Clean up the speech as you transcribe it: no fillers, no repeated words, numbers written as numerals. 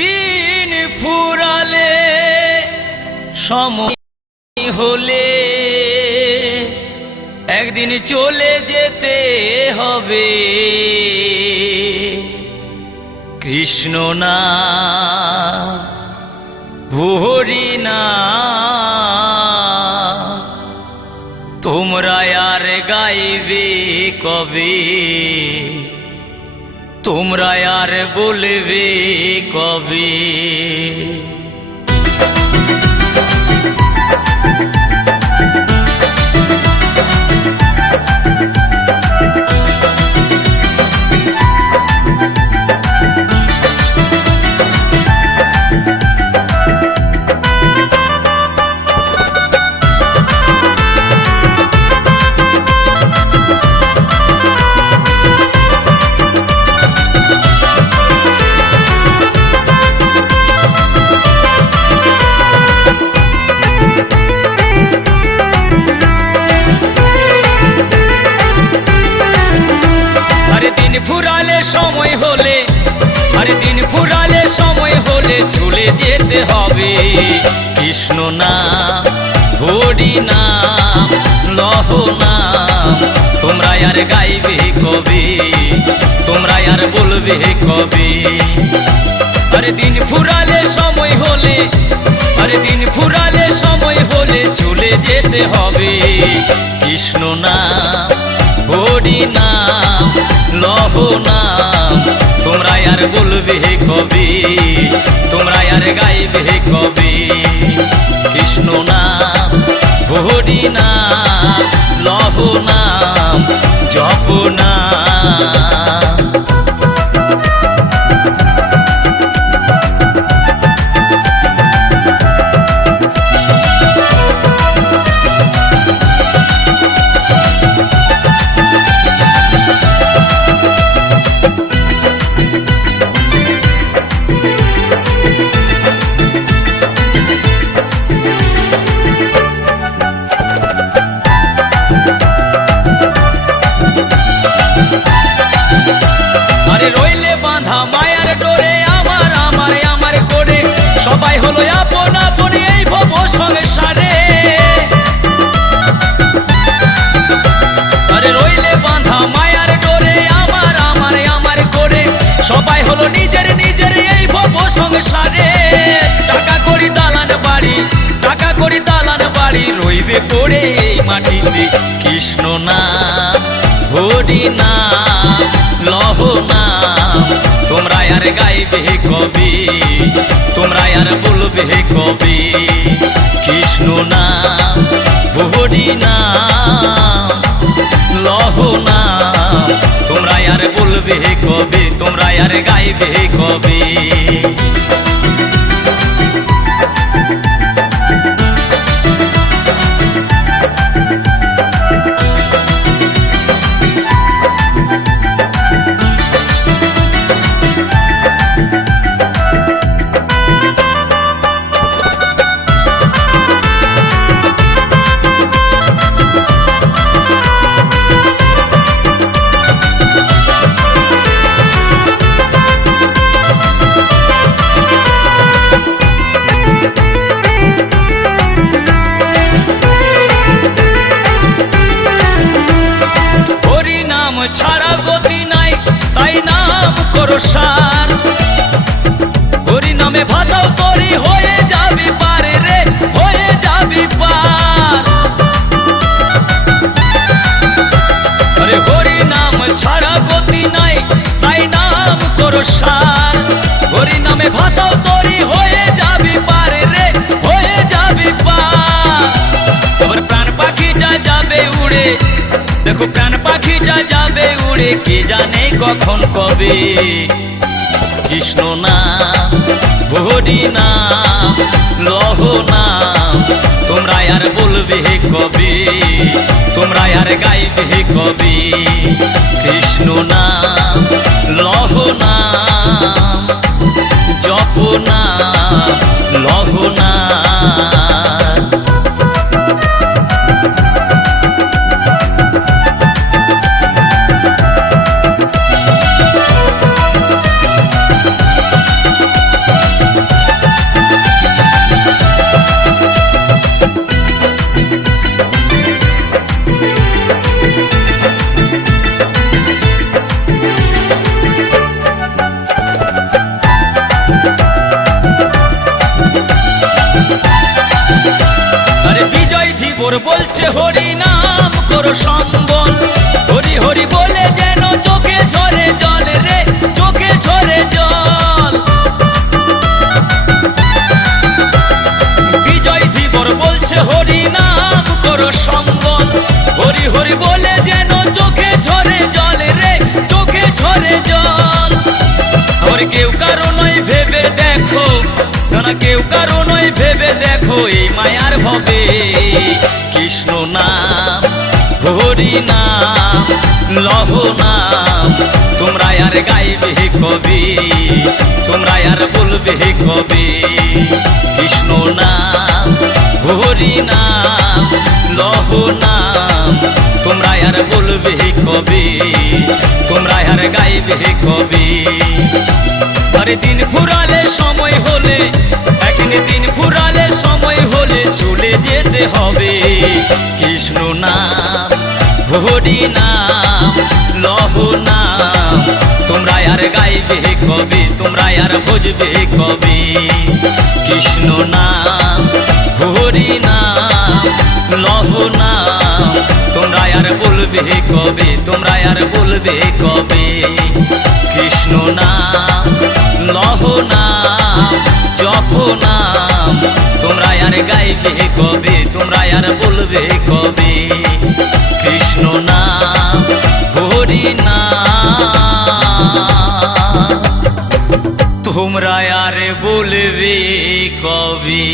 দিন ফুরালে সময় হলে একদিন চলে যেতে হবে। কৃষ্ণ না হরি না তোমরা আর গাইবে কবে, তোমরা আর বলবে কবে। ফুরালে সময় হলে, আরে দিন ফুরালে সময় হলে চলে যেতে হবে। কৃষ্ণ নাম হরি নাম লহ নাম তোমরা আর গাইবে কবে, তোমরা আর বলবে কবে। আরে দিন ফুরালে সময় হলে, আরে দিন ফুরালে সময় হলে চলে যেতে হবে। কৃষ্ণ নাম হরি নাম লহ নাম তোমরা আর বলবে কবে, তোমরা আর গাইবে কবে। কৃষ্ণ নাম হরি নাম লহ নাম জপ নাম। রইলে বাঁধা মায়ার ডোরে আমার আমার আমার করে সবাই হলো আপন আপন এই ভব সংসারে। আরে রইলে বাঁধা মায়ার ডোরে আমার আমার আমার করে সবাই হলো নিজের নিজের এই ভব সংসারে। টাকা করি দালান বাড়ি, টাকা করি দালান বাড়ি রইবে পড়ে এই মাটিতে। কৃষ্ণ নাম হরি নাম লহ নাম তোমরা আর গাইবে কবে, তোমরা আর বলবে কবে। কৃষ্ণ নাম হরি নাম লহ নাম তোমরা আর বলবে কবে, তোমরা আর গাইবে কবে। ছাড়া গতি নাই তাই নাম করো সার, হরি নামে ভাষাও তরি হয়ে যাবি পারে রে, হয়ে যাবি পার। আরে হরি নাম ছাড়া গতি নাই তাই নাম করো সার, হরি নামে ভাষাও তরি হয়ে যাবি পারে রে, হয়ে যাবি পার। তোমার প্রাণ পাখি যা যাবে উড়ে, দেখো প্রাণ পাখি যা যাবে উড়ে কে জানে কখন কবে। কৃষ্ণ নাম হরি নাম লহ নাম তোমরা আর বলবে কবে, তোমরা আর গাইবে কবে। কৃষ্ণ নাম লহ নাম জপ নাম লহ নাম। জীবর বলছে হরি নাম করো সম্বল, হরি হরি বলে যেন চোখে ঝরে জল রে, চোখে ঝরে জল। বিজয় জীবর বলছে হরি নাম করো সম্বল, হরি হরি বলে যেন চোখে ঝরে জল রে, চোখে ঝরে জল। আর কেউ কারো নয় ভেবে দেখো, না কেউ কারো নয় ভেবে দেখো এই মায়ার ভবে। কৃষ্ণ নাম হরি নাম লহ নাম, তোমরা আর গাইবে কবি, তোমরা আর বলবে কবি। কৃষ্ণ নাম হরি নাম লহ নাম, তোমরা আর বলবে কবি, তোমরা আর গাইবে কবি। আরে দিন ফুরালে সময় হলে, একদিন দিন ফুরালে সময় হলে চলে যেতে হবে। কৃষ্ণ নাম হরি নাম লহ নাম, তোমরা আর গাইবে কবি, তোমরা আর বুঝবে কবি। কৃষ্ণ নাম হরি নাম লহ নাম, তোমরা আর বলবে কবে, তোমরা আর বলবে কবে। কৃষ্ণ নাম লহ নাম জপ নাম, তোমরা আর গাইবে কবে, তোমরা আর বলবে কবে। কৃষ্ণ নাম হরি নাম, তোমরা আর বলবে কবে।